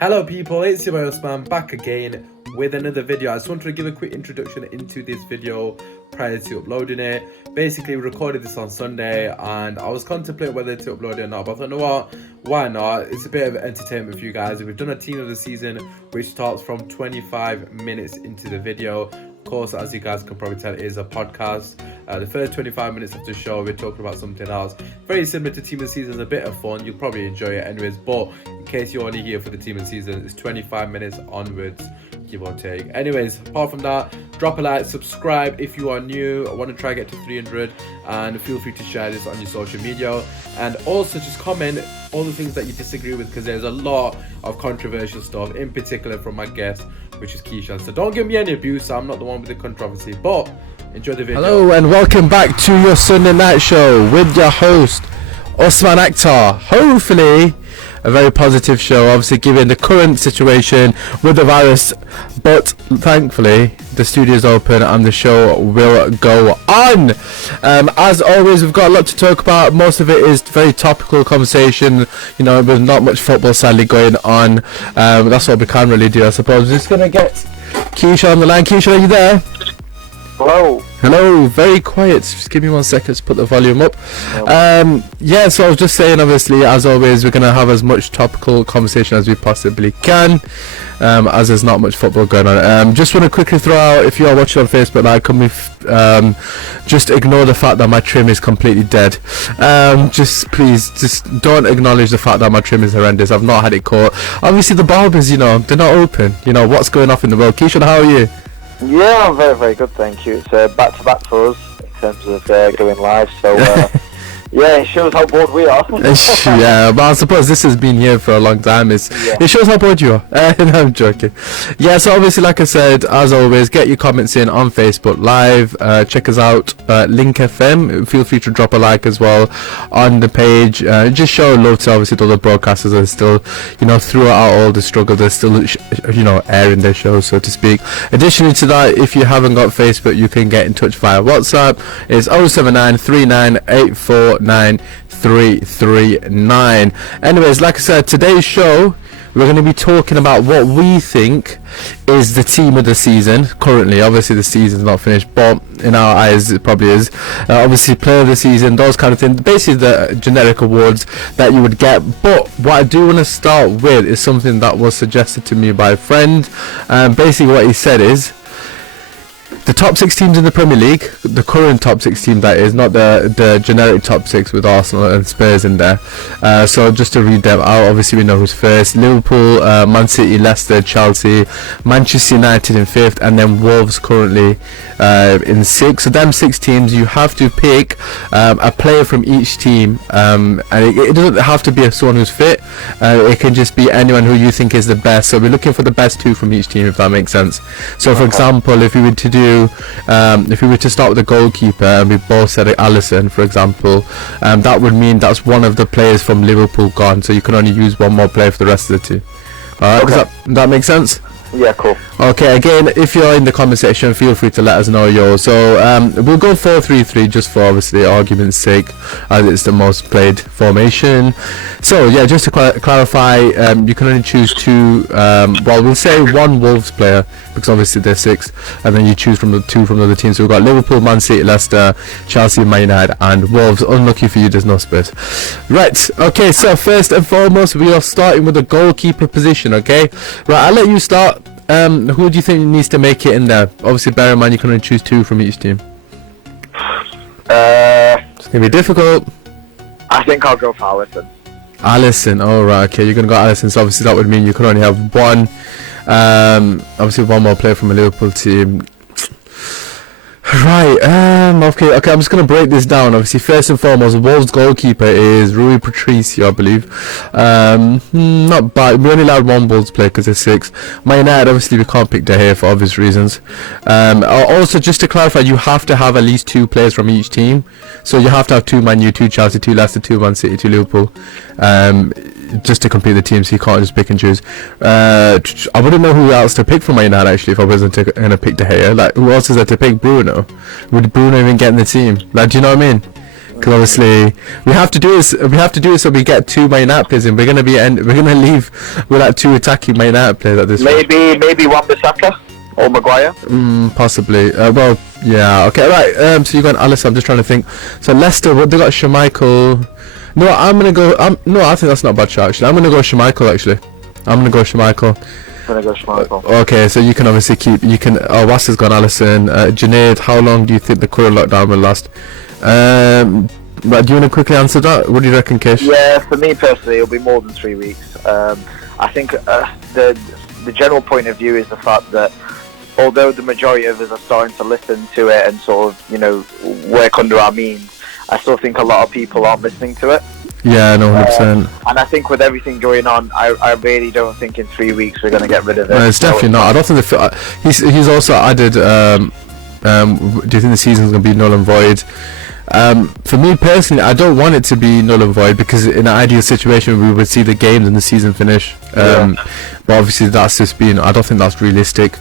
Hello people, it's your boy Osman back again with another video. I just wanted to give a quick introduction into this video prior to uploading it. Basically, we recorded this on Sunday and I was contemplating whether to upload it or not, but I thought, you know what, why not? It's a bit of entertainment for you guys. We've done a team of the season which starts from 25 minutes into the video. Of course, as you guys can probably tell, it is a podcast. The first 25 minutes of the show, we're talking about something else. Very similar to Team of the Season, it's a bit of fun. You'll probably enjoy it anyways. But in case you're only here for the Team of the Season, it's 25 minutes onwards, give or take. Anyways, apart from that, drop a like, subscribe if you are new. I want to try to get to 300, and feel free to share this on your social media. And also just comment all the things that you disagree with, because there's a lot of controversial stuff, in particular from my guest, which is Keishan. So don't give me any abuse, I'm not the one with the controversy, but enjoy the video. Hello and welcome back to your Sunday night show with your host Osman Akhtar. Hopefully a very positive show, obviously given the current situation with the virus, but thankfully the studio is open and the show will go on. As always, we've got a lot to talk about. Most of it is very topical conversation, you know, with not much football sadly going on. That's what we can really do, I suppose. We're just gonna get Keisha on the line. Keisha, are you there? Hello, very quiet. Just give me 1 second to put the volume up. Yeah, so I was just saying, obviously, as always, we're going to have as much topical conversation as we possibly can, as there's not much football going on. Just want to quickly throw out, if you are watching on Facebook Live, just ignore the fact that my trim is completely dead. Just don't acknowledge the fact that my trim is horrendous. I've not had it caught. Obviously, the barbers, you know, they're not open. You know, what's going off in the world? Keisha, how are you? Yeah, I'm very, very good, thank you. It's back-to-back for us in terms of going live, so yeah, it shows how bored we are. Yeah, but I suppose this has been here for a long time. It shows how bored you are. No, I'm joking. Yeah, so obviously, like I said, as always, get your comments in on Facebook Live. Check us out, Link FM. Feel free to drop a like as well on the page. Just show love to obviously the other broadcasters that are still, you know, throughout all the struggle, they're still, you know, airing their shows, so to speak. Additionally to that, if you haven't got Facebook, you can get in touch via WhatsApp. It's 07939849339. Anyways, like I said, today's show, we're going to be talking about what we think is the team of the season currently. Obviously the season's not finished, but in our eyes it probably is. Obviously player of the season, those kind of things, basically the generic awards that you would get. But what I do want to start with is something that was suggested to me by a friend. Basically what he said is, the top 6 teams in the Premier League, the current top 6 team that is, not the generic top 6 with Arsenal and Spurs in there. So just to read them out, obviously we know who's first. Liverpool, Man City, Leicester, Chelsea, Manchester United in 5th, and then Wolves currently in 6th. So them 6 teams, you have to pick a player from each team, and it doesn't have to be someone who's fit. It can just be anyone who you think is the best. So we're looking for the best 2 from each team, if that makes sense. So for example, if we were to start with the goalkeeper, and we both said Alisson, for example, that would mean that's one of the players from Liverpool gone, so you can only use one more player for the rest of the 2. Alright, okay. Does that make sense? Yeah, cool. Okay, again, if you're in the comment section, feel free to let us know yours. So we'll go 4-3-3 just for obviously argument's sake, as it's the most played formation. So yeah, just to clarify, you can only choose 2, well, we'll say 1 Wolves player, because obviously they're 6, and then you choose from the 2 from the other teams. So we've got Liverpool, Man City, Leicester, Chelsea, Man United, and Wolves. Unlucky for you, there's no Spurs. Right, okay, so first and foremost, we are starting with the goalkeeper position, okay? Right, I'll let you start. Who do you think needs to make it in there? Obviously, bear in mind you can only choose 2 from each team. It's going to be difficult. I think I'll go for Alisson. Alisson, alright, okay, you're going to go Alisson, so obviously that would mean you can only have 1, obviously 1 more player from a Liverpool team. Right, okay, I'm just going to break this down. Obviously, first and foremost, Wolves goalkeeper is Rui Patricio, I believe. Not bad. We only allowed 1 Wolves player because there's 6. Man United, obviously, we can't pick De Gea for obvious reasons. Also, just to clarify, you have to have at least 2 players from each team. So you have to have 2 Man U, 2 Chelsea, 2 Leicester, 2 Man City, 2 Liverpool. Just to complete the team, so you can't just pick and choose. I wouldn't know who else to pick from Man United actually if I wasn't going to pick De Gea. Like, who else is there to pick? Bruno? Would Bruno even get in the team? Like, do you know what I mean? Because obviously we have to do this. We have to do it so we get 2 Man United players in. We're gonna leave with like 2 attacking Man United players at this. Maybe Wan-Bissaka or Maguire. Possibly. Well, yeah. Okay, right. So you got Alisson. I'm just trying to think. So Leicester, what they got? Schmeichel. No, I'm gonna go. No, I think that's not a bad shot. Actually, I'm gonna go Schmeichel. Actually, I'm gonna go Schmeichel. Okay, so you can obviously keep. You can. Oh, Wasser's gone. Alisson. Junaid, how long do you think the current lockdown will last? But do you want to quickly answer that? What do you reckon, Kish? Yeah, for me personally, it'll be more than 3 weeks. I think the general point of view is the fact that although the majority of us are starting to listen to it and sort of, work under our means, I still think a lot of people aren't listening to it. Yeah, no, 100%. And I think with everything going on, I really don't think in 3 weeks we're going to get rid of it. No, it's definitely not. I don't think he's also added. Do you think the season's going to be null and void? For me personally, I don't want it to be null and void because in an ideal situation we would see the games and the season finish. But obviously that's just being. I don't think that's realistic.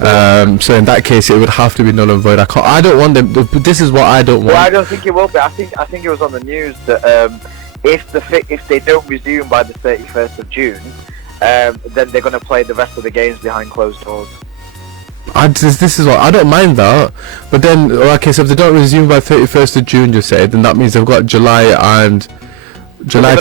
So in that case, it would have to be null and void. I don't want them. This is what I don't want. Well, I don't think it will be. I think it was on the news that if they don't resume by the 31st of June, then they're going to play the rest of the games behind closed doors. This is what I don't mind that, but then okay, so if they don't resume by 31st of June, you say, then that means they've got July to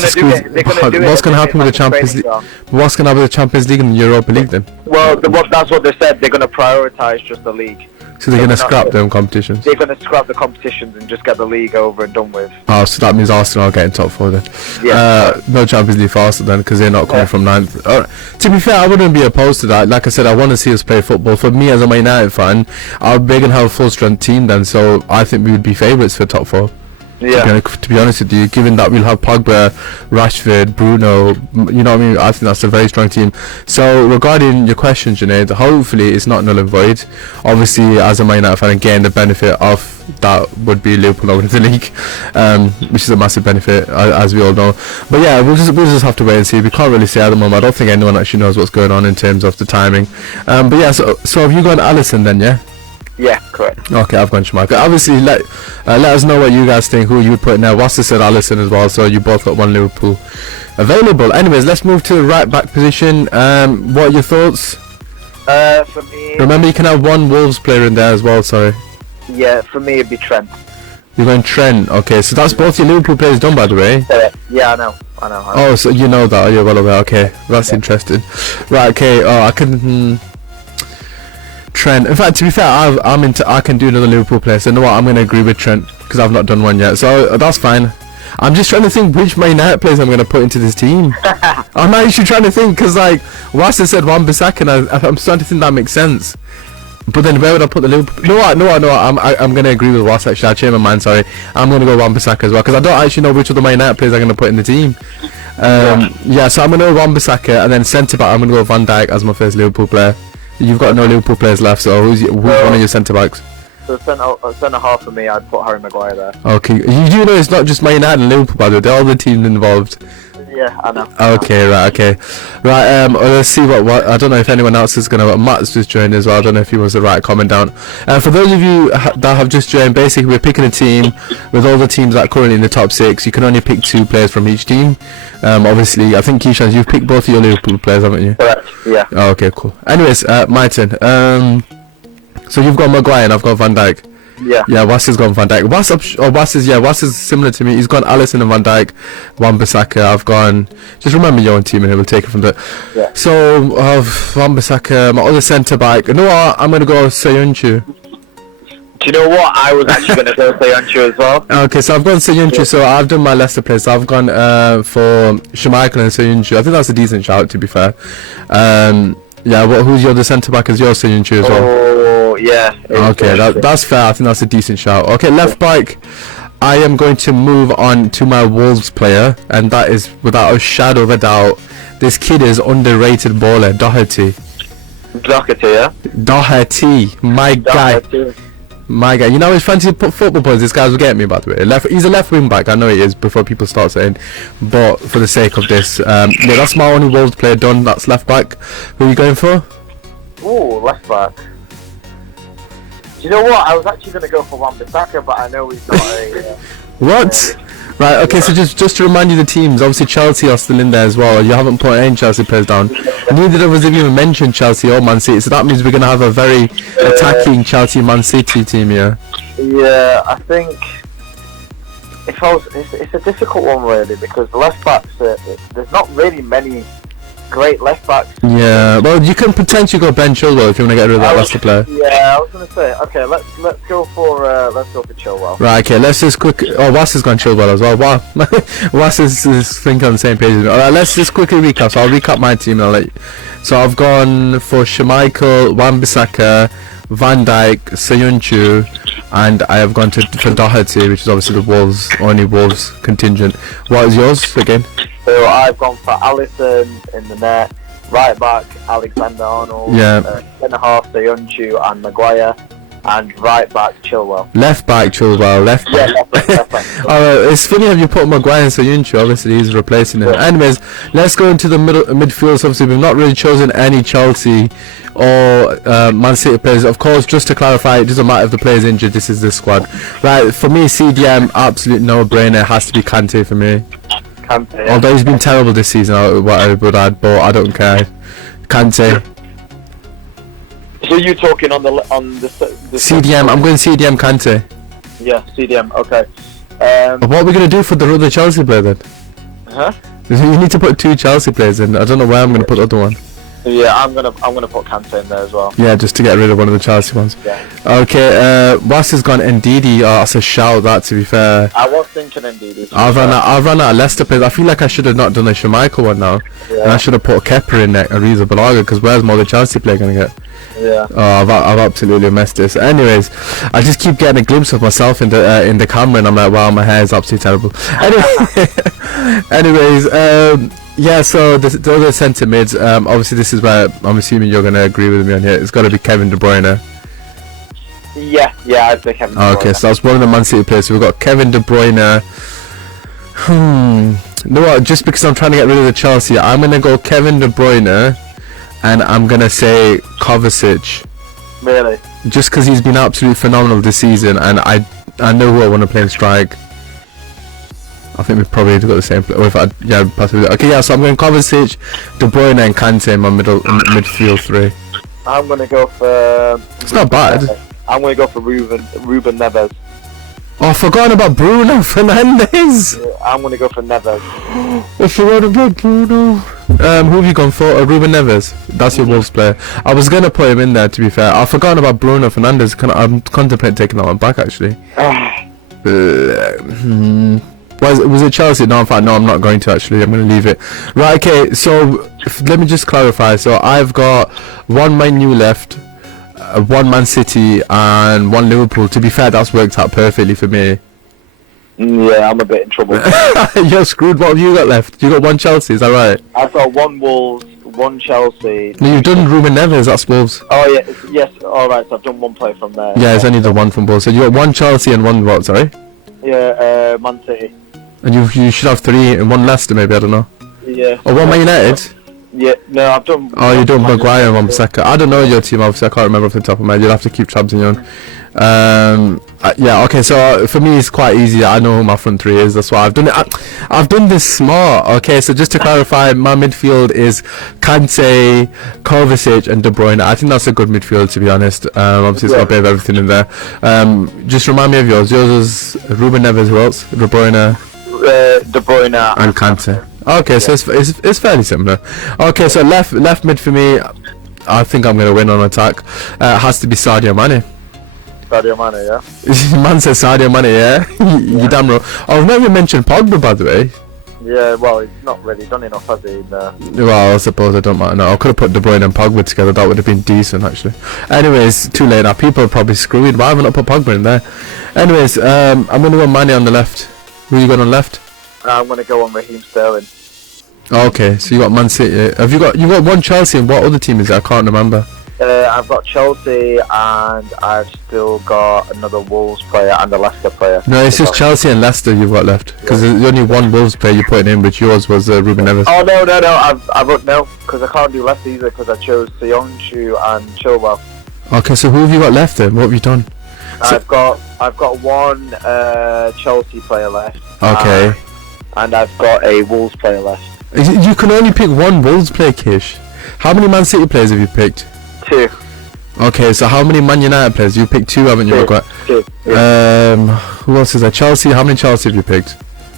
squeeze. What's going to happen with the Champions League? What's going to happen with the Champions League and the Europa League then? Well, that's what they said. They're going to prioritise just the league. So they're going to scrap them competitions. They're going to scrap the competitions and just get the league over and done with. Oh, so that means Arsenal are getting top 4 then. Yeah. No Champions League for Arsenal then, because they're not coming from 9th. To be fair, I wouldn't be opposed to that. Like I said, I want to see us play football. For me as a Man United fan, we're going to have a full strength team then, so I think we would be favourites for top 4. Yeah. To be honest with you, given that we'll have Pogba, Rashford, Bruno, you know what I mean, I think that's a very strong team. So regarding your question, Junaid, hopefully it's not null and void. Obviously, as a Man United fan, again, the benefit of that would be Liverpool over the league, which is a massive benefit, as we all know. But yeah, we'll just have to wait and see. We can't really say at the moment. I don't think anyone actually knows what's going on in terms of the timing. But yeah, so have you got Alisson then? Yeah. Yeah, correct. Okay, I've gone Schmeichel. Obviously, let us know what you guys think, who you would put in there. Wasser said Alisson as well, so you both got one Liverpool available. Anyways, let's move to the right back position. What are your thoughts? For me... Remember, you can have one Wolves player in there as well, sorry. Yeah, for me it'd be Trent. You're going Trent, okay, so that's both your Liverpool players done, by the way. Yeah, I know. Oh, so you know that, you're well aware, okay. That's interesting. Right, okay, I can... Trent. In fact, to be fair, I can do another Liverpool player. So you know what? I'm going to agree with Trent because I've not done one yet. So that's fine. I'm just trying to think which Man United players I'm going to put into this team. I'm actually trying to think because like Wasser said Wan-Bissaka, and I'm starting to think that makes sense. But then where would I put the Liverpool? No. I'm going to agree with Wasser. Actually, I changed my mind. Sorry, I'm going to go Wan-Bissaka as well because I don't actually know which of the Man United players I'm going to put in the team. Yeah, so I'm going to go Wan-Bissaka and then centre back. I'm going to go Van Dijk as my first Liverpool player. You've got no Liverpool players left, so who's one of your centre backs? So centre half for me, I'd put Harry Maguire there. Okay, you do know it's not just Man United and Liverpool, by the way. They're all the teams involved. Yeah, I know. Okay, right, okay. Right, let's see what I don't know if anyone else is going to... Matt's just joined as well. I don't know if he wants to write a comment down. For those of you that have just joined, basically we're picking a team with all the teams that are currently in the top 6. You can only pick 2 players from each team. Obviously, I think Keishan, you've picked both of your Liverpool players, haven't you? Correct, yeah. Oh, okay, cool. Anyways, my turn. So you've got Maguire and I've got Van Dijk. Yeah, Wasser's gone Van Dijk. Wasser's similar to me. He's gone Alisson and Van Dijk, Wan-Bissaka. I've gone. Just remember your own team, and we'll take it from there. Yeah. So Wan-Bissaka, my other centre back. You know what? I'm gonna go Soyuncu. Do you know what? I was actually gonna go Soyuncu as well. Okay, so I've gone Soyuncu. Yeah. So I've done my Leicester players. So I've gone for Schmeichel and Soyuncu. I think that's a decent shout, to be fair. Yeah. Who's your other centre back? Is your Soyuncu as well? Yeah. Okay, that's fair. I think that's a decent shout. Okay, left back. I am going to move on to my Wolves player, and that is without a shadow of a doubt. This kid is underrated baller, Doherty. Yeah. Doherty, my guy. You know his fantasy football points. This guy's will get me, by the way. He's a left wing back. I know he is. Before people start saying, but for the sake of this, yeah, that's my only Wolves player done. That's left back. Who are you going for? Ooh, left back. You know what? I was actually going to go for Wan-Bissaka, but I know he's not a... What? Right, okay, so just to remind you the teams, obviously Chelsea are still in there as well. You haven't put any Chelsea players down. Neither of us have even mentioned Chelsea or Man City, so that means we're going to have a very attacking Chelsea-Man City team here. Yeah, I think it's a difficult one really, because the left backs, there's not really many great left backs. Yeah, well, you can potentially go Ben Chilwell if you want to get rid of that Leicester player. Yeah, I was gonna say, okay, let's go for Chilwell. Right, okay, let's just quick. Oh, Was has gone Chilwell as well. Wow, Was is thinking on the same page as me. All right, let's just quickly recap. So I'll recap my team and I'll let you. So I've gone for Schmeichel, Wan-Bissaka, Van Dijk, Soyuncu, and I have gone for Doherty, which is obviously the Wolves, only Wolves contingent. What is yours again? So I've gone for Alisson in the net, right back Alexander-Arnold, Yeah. centre half Soyuncu and Maguire, and right back Chilwell. Left back Chilwell, left Yeah, back. left back. It's funny how you put Maguire and Soyuncu, obviously he's replacing him. Anyways, let's go into the midfield. So obviously we've not really chosen any Chelsea or Man City players. Of course, just to clarify, it doesn't matter if the player's injured, this is the squad. Right, for me, CDM, absolute no-brainer, it has to be Kante for me. Kante, yeah. Although he's been terrible this season, what I would add, but I don't care. Kante. So you talking on the CDM, I'm going CDM Kante. Yeah, CDM. Okay. What are we going to do for the other Chelsea player then? Huh? You need to put 2 Chelsea players in. I don't know where I'm going to put the other one. Yeah, I'm gonna put Kante in there as well. Yeah, just to get rid of one of the Chelsea ones. Yeah. Okay, Was has gone Ndidi. Oh, that's a shout, that, to be fair. I was thinking Ndidi. I've run out of Leicester players. I feel like I should have not done a Schmeichel one now. Yeah. And I should have put Kepa in there, Ariza Balaga, because where's more the Chelsea player going to get? Yeah. Oh, I've absolutely messed this. Anyways, I just keep getting a glimpse of myself in the camera, and I'm like, wow, my hair is absolutely terrible. Anyways, yeah. So the other centre mids. Obviously, this is where I'm assuming you're gonna agree with me on here. It's got to be Kevin De Bruyne. Yeah, I'd say Kevin De Bruyne. Okay, so that's one of the Man City players. So we've got Kevin De Bruyne. You know what? Just because I'm trying to get rid of the Chelsea, I'm gonna go Kevin De Bruyne, and I'm gonna say Kovacic. Really? Just because he's been absolutely phenomenal this season, and I know who I want to play in strike. I think we've probably got the same player. Possibly. Okay, yeah. So I'm going Kovacic, De Bruyne, and Kante in my midfield 3. I'm gonna go for. It's not bad. I'm gonna go for Ruben Neves. Oh, I've forgotten about Bruno Fernandes. Yeah, I'm gonna go for Neves. I forgot about Bruno. Who have you gone for? Ruben Neves. That's your Wolves player. I was gonna put him in there, to be fair. I've forgotten about Bruno Fernandes. I'm contemplating taking that one back, actually. Was it Chelsea? No, in fact, no, I'm not going to, actually. I'm going to leave it. Right, okay, so let me just clarify. So I've got 1 Man U left, 1 Man City, and 1 Liverpool. To be fair, that's worked out perfectly for me. Yeah, I'm a bit in trouble. You're screwed. What have you got left? You got 1 Chelsea, is that right? I've got 1 Wolves, 1 Chelsea. No, you've done Ruben Neves, that's Wolves. Oh yeah, yes. All right, so I've done 1 player from there. Yeah, it's only the 1 from Wolves. So you got 1 Chelsea and 1 what? Sorry. Yeah, Man City. And you should have 3 and 1 Leicester, maybe. I don't know. Yeah. Or 1 Man United. Yeah, no, I've done. Oh, you're doing Maguire and Wan-Bissaka. I don't know your team, obviously. I can't remember off the top of my head. You'll have to keep tabs on your own. Yeah, okay, so for me it's quite easy. I know who my front 3 is. That's why I've done it. I've done this smart. Okay, so just to clarify, my midfield is Kante, Kovacic, and De Bruyne. I think that's a good midfield, to be honest. Obviously, it's got a bit of everything in there. Just remind me of yours. Yours is Ruben Neves. Who else? De Bruyne. De Bruyne and Kante. Okay, so it's fairly similar. Okay, so left mid for me, I think I'm going to win on attack. It has to be Sadio Mane. Sadio Mane, yeah? Man says Sadio Mane, yeah? You damn right. Oh, I've never mentioned Pogba, by the way. Yeah, well, he's not really done enough, has he? Well, I suppose I don't matter. No, I could have put De Bruyne and Pogba together. That would have been decent, actually. Anyways, too late now. People are probably screwed. Why haven't I put Pogba in there? Anyways, I'm going to go Mane on the left. Who are you going on left? I'm going to go on Raheem Sterling. Okay, so you got Man City. Have you got 1 Chelsea, and what other team is it? I can't remember. I've got Chelsea, and I've still got another Wolves player and a Leicester player. No, it's just Chelsea and Leicester you've got left. Because there's only 1 Wolves player you put in, which yours was Ruben Neves. Oh no! I've no, because I can't do Leicester either, because I chose Soyuncu and Chilwell. Okay, so who have you got left then? What have you done? I've got one Chelsea player left. Okay. And I've got a Wolves player left. You can only pick one Wolves player, Kish. How many Man City players have you picked? 2. Okay, so how many Man United players? You picked 2, haven't you? 2. Yeah. Who else is there? Chelsea. How many Chelsea have you picked?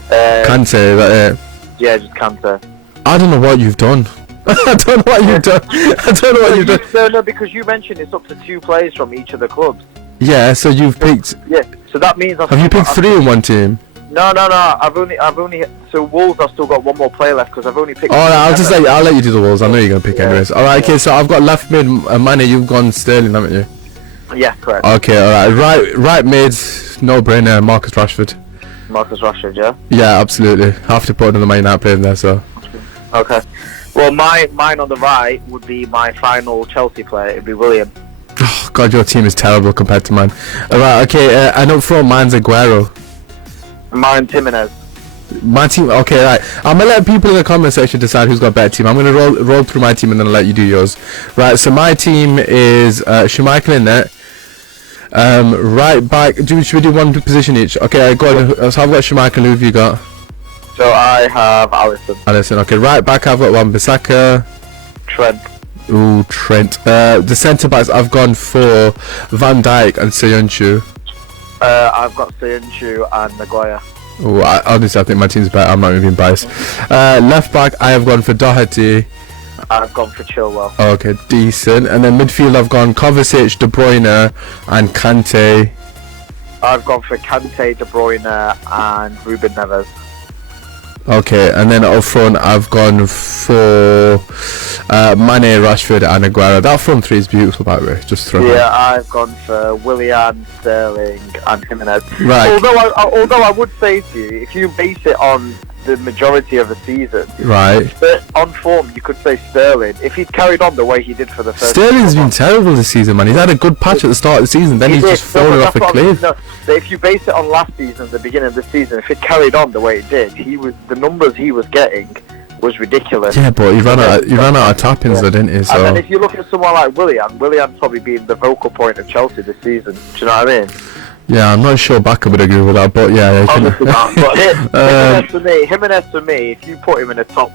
Kante, is that it? Yeah, just Kante. I don't know what you've done. I don't know what you've done. No, because you mentioned it's up to 2 players from each of the clubs. Yeah, so you've picked. Yeah, so that means Have you picked 3 in one team? No. I've only. So Wolves, I've still got one more player left because I've only picked. Alright, I'll let you do the Wolves. I know you're gonna pick anyways. Alright, okay. So I've got left mid Mane. You've gone Sterling, haven't you? Yeah, correct. Okay, alright. Right mid, no brainer. Marcus Rashford. Marcus Rashford, yeah. Yeah, absolutely. Have to put another Man United player in there. So. Okay. Well, mine on the right would be my final Chelsea player. It'd be William. Oh God, your team is terrible compared to mine. Alright, okay. And up front, mine's Aguero. Mine Jimenez. My team, okay, right. I'm gonna let people in the comment section decide who's got a better team. I'm gonna roll through my team and then I'll let you do yours. Right, so my team is Schmeichel in net. Right back. Should we do one position each? Okay, go on. So I've got Schmeichel. Who have you got? So I have Alisson. Okay, right back. I've got Wan-Bissaka. Trent. Ooh, Trent. The centre backs I've gone for Van Dijk and Soyuncu. I've got Soyuncu and Maguire. Oh, honestly, I think my team's better. I'm not even being biased. Left back, I have gone for Doherty. I've gone for Chilwell. Okay, decent. And then midfield, I've gone Kovacic, De Bruyne, and Kante. I've gone for Kante, De Bruyne, and Ruben Neves. Okay, and then up front, I've gone for Mane, Rashford, and Aguero. That front 3 is beautiful, by the way. Just throw. Yeah, I've gone for Willian, Sterling, and Jimenez. Right. Although I would say to you, if you base it on the majority of the season, right, on form, you could say Sterling. If he'd carried on the way he did for the first. Sterling's been terrible this season, man. He's had a good patch at the start of the season, then he's just fallen off a cliff. So if you base it on last season, the beginning of the season, if it carried on the way it did, the numbers he was getting was ridiculous. Yeah, but he ran out of tappings, though, didn't he? So. And then if you look at someone like Willian's probably been the vocal point of Chelsea this season. Do you know what I mean? Yeah, I'm not sure Baka would agree with that, but yeah. Obviously not. But Jimenez for me, if you put him in a top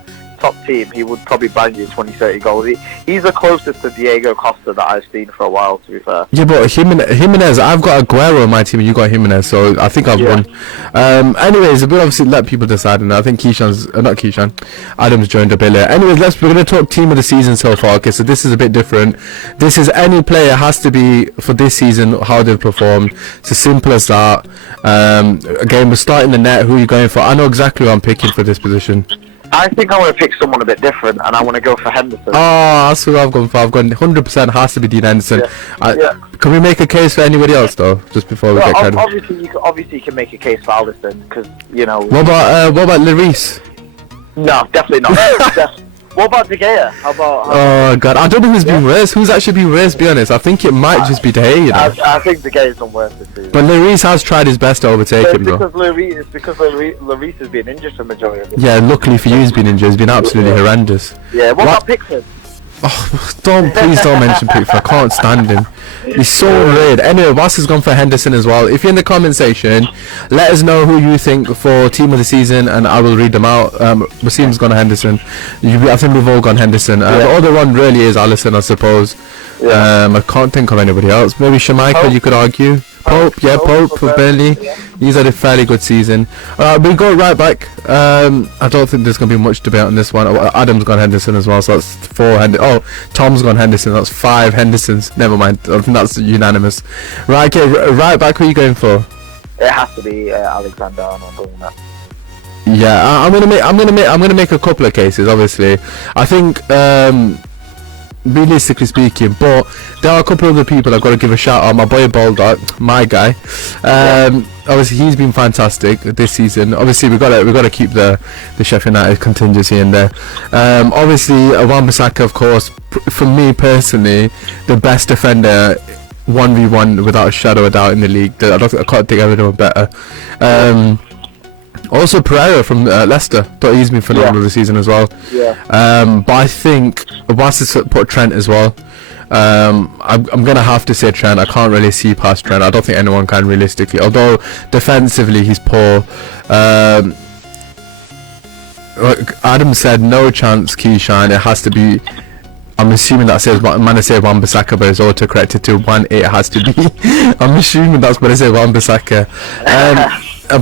team, he would probably bang you 20-30 goals. He's the closest to Diego Costa that I've seen for a while, to be fair. Yeah, but Jimenez, I've got Aguero on my team and you got Jimenez, so I think I've won. Anyways, we'll obviously let people decide, and I think Adam's joined a bit later. Anyways, we're going to talk team of the season so far. Okay, so this is a bit different. This is any player has to be for this season how they've performed. It's as simple as that. Again, we're starting the net. Who are you going for? I know exactly who I'm picking for this position. I think I want to pick someone a bit different, and I want to go for Henderson. Oh, that's who I've gone for. I've gone 100% has to be Dean Henderson. Yeah. Can we make a case for anybody else though, just before we get carried on? Obviously, you can make a case for Alisson because you know. What about Lloris? No, definitely not. What about De Gea? How about? Oh God, I don't know who's been worse. Who's actually been worse? Be honest, I think it might just be De Gea. You know? I think De Gea's done worse this season. But Lloris has tried his best to overtake him, though. It's because Lloris has been injured for the majority of the Yeah, luckily for you, he's been injured. He's been absolutely horrendous. Yeah. What about Pickford? Oh, please don't mention Pickford. I can't stand him. He's so weird. Anyway, Wass has gone for Henderson as well. If you're in the comment section, let us know who you think for team of the season, and I will read them out. Wasim's gone Henderson. I think we've all gone Henderson. The other one really is Alisson, I suppose. Yeah. I can't think of anybody else. Maybe Schmeichel, you could argue. Pope for Burnley. He's had a fairly good season. We go right back. I don't think there's going to be much debate on this one. Adam's gone Henderson as well, so that's 4 Tom's gone Henderson, that's 5 Hendersons. Never mind, I think that's unanimous. Right, okay, right back, who are you going for? It has to be Alexander Arnold, doesn't it? Yeah, I'm gonna make a couple of cases. Obviously, I think realistically speaking, but there are a couple of other people I've got to give a shout out. My boy Baldock, my guy. Obviously he's been fantastic this season. Obviously we got to keep the Sheffield United contingency in there. Obviously Wan-Bissaka, of course, for me personally, the best defender 1v1 without a shadow of doubt in the league. I can't think of anyone better. Also Pereira from Leicester. Thought he's been phenomenal this season as well. Yeah. But I think Abbas put Trent as well. I'm gonna have to say Trent. I can't really see past Trent. I don't think anyone can realistically. Although defensively he's poor. Adam said no chance Keyshawn. It has to be. I'm assuming that says Manasseh Wan-Bissaka, but it's auto-corrected to 1. It has to be. I'm assuming that's Manasseh Wan-Bissaka.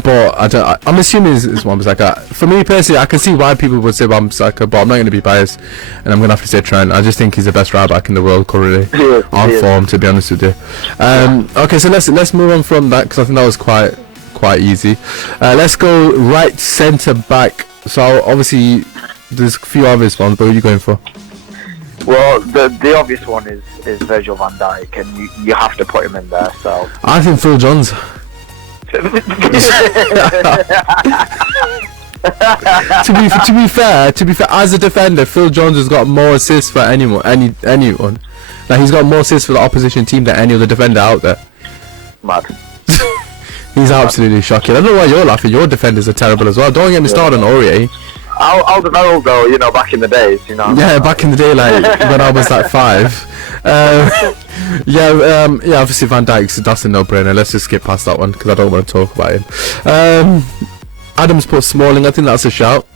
But I'm assuming it's Wan-Bissaka. For me personally, I can see why people would say Wan-Bissaka, but I'm not going to be biased, and I'm going to have to say Trent. I just think he's the best right back in the world currently on form, to be honest with you. Okay, so let's move on from that, because I think that was quite easy. Let's go right centre back. So obviously there's a few obvious ones, but who are you going for? Well, the obvious one is Virgil van Dijk, and you have to put him in there. So I think Phil Jones. to be fair, as a defender, Phil Jones has got more assists for anyone. Like, he's got more assists for the opposition team than any other defender out there. Mad. He's absolutely shocking. I don't know why you're laughing. Your defenders are terrible as well. Don't get me started on Aurier. Alderweireld though, back in the days, Yeah, back in the day, like when I was like 5. Obviously Van Dijk, that's a no-brainer. Let's just skip past that one because I don't want to talk about him. Adams put Smalling. I think that's a shout.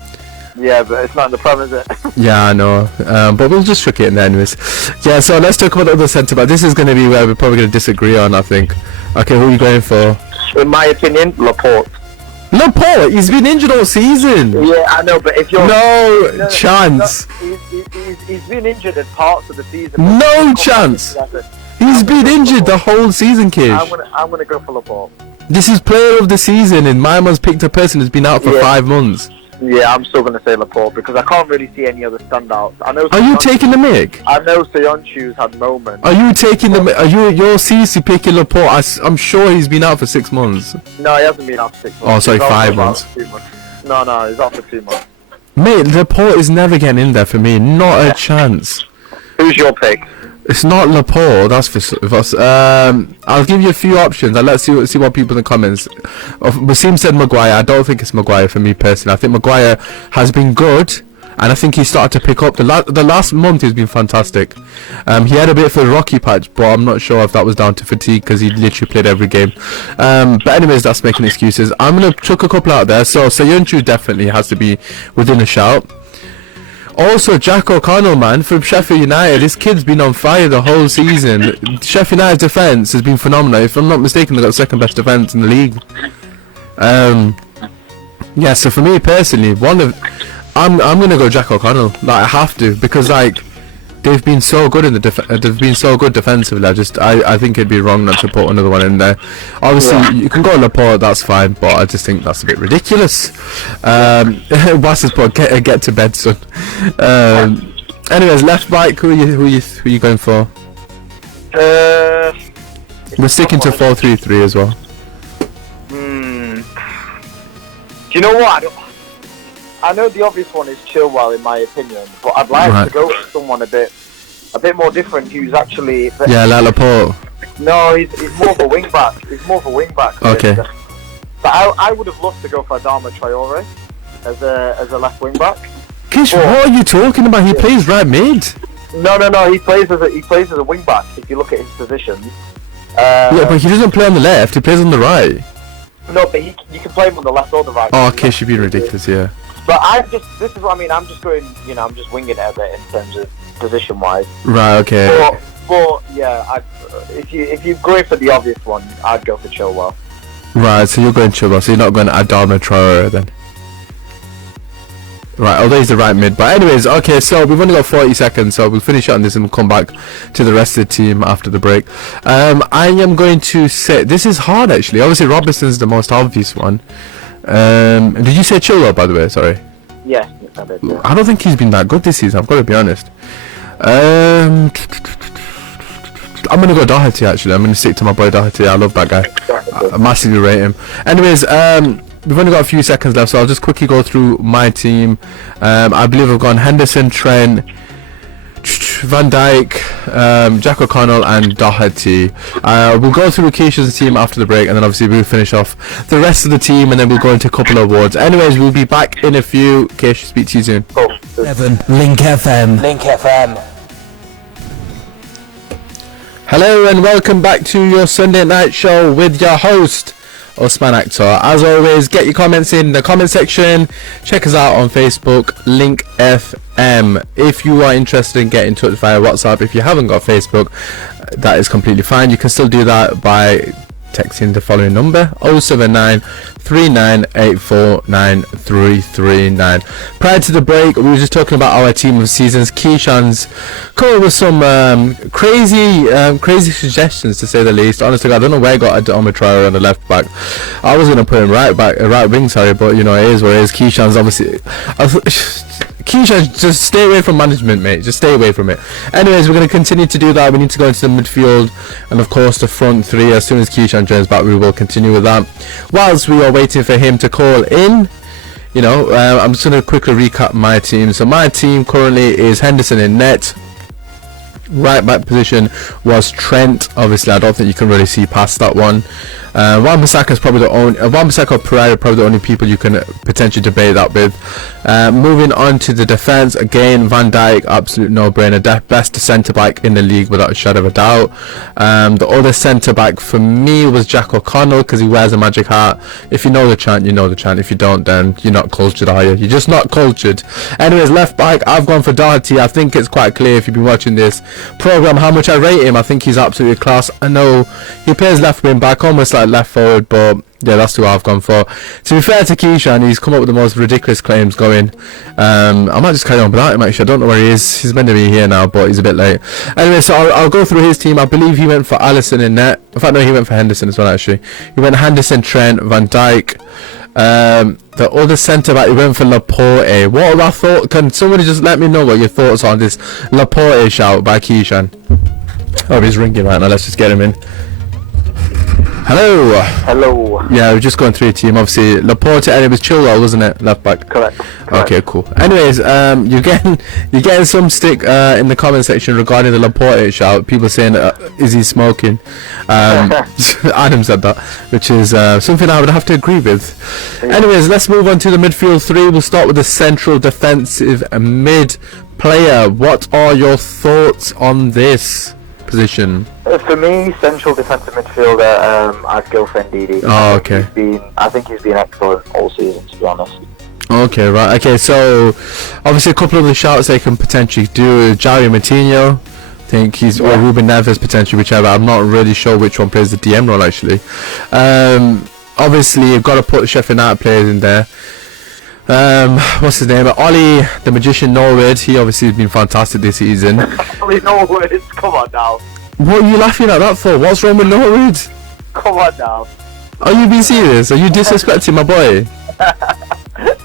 Yeah, but it's not in the Prem, is it? Yeah, I know. But we'll just chuck it in there anyways. Yeah, so let's talk about the other centre back. This is going to be where we're probably going to disagree on, I think. Okay, who are you going for? In my opinion, Laporte. Laporte, he's been injured all season. Yeah, I know, but if you're no chance. He's been injured in parts of the season. No chance. He's been injured the whole season, Kish. I'm gonna go for Laporte. This is player of the season, and my man's picked a person who's been out for 5 months. Yeah, I'm still gonna say Laporte because I can't really see any other standouts. I know. Are you taking the mick? I know Soyuncu's had moments. Are you taking the? Are your CC picking Laporte? I'm sure he's been out for 6 months. No, he hasn't been out for 6 months. Oh, sorry, 5 months. No, he's out for 2 months. Mate, Laporte is never getting in there for me. Not a chance. Who's your pick? It's not Laporte, that's for us. I'll give you a few options and let's see what people in the comments. Wasim said Maguire. I don't think it's Maguire for me personally. I think Maguire has been good, and I think he started to pick up. The last month he's been fantastic. He had a bit of a rocky patch, but I'm not sure if that was down to fatigue because he literally played every game. But anyways, that's making excuses. I'm going to chuck a couple out there. So Soyuncu definitely has to be within a shout. Also, Jack O'Connell, man, from Sheffield United. This kid's been on fire the whole season. Sheffield United's defence has been phenomenal. If I'm not mistaken, they've got the second best defence in the league. Yeah, so for me personally, I'm gonna go Jack O'Connell. Like, I have to, because like they've been so good in the they've been so good defensively. I think it'd be wrong not to put another one in there. Obviously, you can go Laporte, that's fine, but I just think that's a bit ridiculous. Wasser's put get to bed, son. Anyways, left back. Who are you going for? We're sticking to 4-3-3 as well. Do you know what? I know the obvious one is Chilwell in my opinion, but I'd like to go for someone a bit more different who's actually... Yeah, like Laporte. No, he's more of a wing back. Okay. But I would have loved to go for Adama Traore as a left wing back. Kish, what are you talking about? He plays right mid. No. He plays as a wing back. If you look at his positions. Yeah, but he doesn't play on the left. He plays on the right. No, but you can play him on the left or the right. Oh, Kish, you're being ridiculous. Yeah. But this is what I mean. I'm just going. I'm just winging it a bit in terms of position wise. Right. Okay. But yeah, if you're going for the obvious one, I'd go for Chilwell. Right. So you're going Chilwell. So you're not going Adama Traore then. Right, although he's the right mid. But anyways, okay, so we've only got 40 seconds, so we'll finish on this and we'll come back to the rest of the team after the break. I am going to say, this is hard actually. Obviously, Robertson's the most obvious one. Did you say Chilwell, by the way? Sorry. Yes, I did. Yeah. I don't think he's been that good this season, I've got to be honest. I'm going to go Doherty actually. I'm going to stick to my boy Doherty. I love that guy. I massively rate him. Anyways, we've only got a few seconds left, so I'll just quickly go through my team. I believe I've gone Henderson, Trent, Van Dijk, Jack O'Connell, and Doherty. We'll go through Keisha's team after the break, and then obviously we'll finish off the rest of the team, and then we'll go into a couple of awards. Anyways, we'll be back in a few. Keisha, speak to you soon. 7 Link FM. Link FM. Hello and welcome back to your Sunday night show with your host, Osman Akhtar. As always, get your comments in the comment section. Check us out on Facebook, Link FM. If you are interested in getting in touch via WhatsApp, if you haven't got Facebook, that is completely fine. You can still do that by texting the following number: 079 39849339. Prior to the break, we were just talking about our team of seasons. Keishan's come up with some crazy suggestions, to say the least. Honestly, I don't know where I got Adama Traore on the left back. I was going to put him right wing, but you know, it is what it is. Keishan's obviously... Keisha, just stay away from management, mate. Just stay away from it. Anyways, we're going to continue to do that. We need to go into the midfield and, of course, the front three. As soon as Keisha joins back, we will continue with that. Whilst we are waiting for him to call in, you know, I'm just going to quickly recap my team. So my team currently is Henderson in net. Right back position was Trent. Obviously, I don't think you can really see past that one. Wan-Bissaka is probably the only... Wan-Bissaka or Pereira probably the only people you can potentially debate that with. Moving on to the defence, again, Van Dijk, absolute no-brainer. Best centre-back in the league without a shadow of a doubt. The other centre-back for me was Jack O'Connell, because he wears a magic hat. If you know the chant, you know the chant. If you don't, then you're not cultured, are you? You're just not cultured. Anyways, left back, I've gone for Doherty. I think it's quite clear if you've been watching this program how much I rate him. I think he's absolutely class. I know he plays left wing back, almost like left forward, but yeah, that's who I've gone for. To be fair to Keisha, and he's come up with the most ridiculous claims going. I might just carry on without him, actually. I don't know where he is. He's meant to be here now, but he's a bit late. Anyway, so I'll go through his team. I believe he went for Alisson in net. In fact, no, he went for Henderson as well, actually. He went Henderson, Trent, Van Dijk. The other centre back, he went for Laporte. What are our thoughts? Can somebody just let me know what your thoughts are on this Laporte shout by Keishan? Oh, he's ringing right now. Let's just get him in. Hello. Hello. Yeah, we're just going through your team. Obviously, Laporte, and it was Chilwell, wasn't it? Left back. Correct. Okay, cool. Anyways, you're getting some stick in the comment section regarding the Laporte shout. People saying, is he smoking? Adam said that, which is something I would have to agree with. Anyways, let's move on to the midfield three. We'll start with the central defensive mid player. What are your thoughts on this position? For me, central defensive midfielder, I'd go for Ndidi. Oh, okay. I think he's been excellent all season, to be honest. Okay, right. Okay, so obviously a couple of the shouts they can potentially do. Jair Matinho, I think he's, or Ruben Neves potentially, whichever. I'm not really sure which one plays the DM role, actually. Obviously, you've got to put the Sheffield United players in there. What's his name? Ollie, the magician Norwood. He obviously has been fantastic this season. Ollie Norwood, come on now. What are you laughing at that for? What's wrong with Norwood? Come on now. Are you being serious? Are you disrespecting my boy?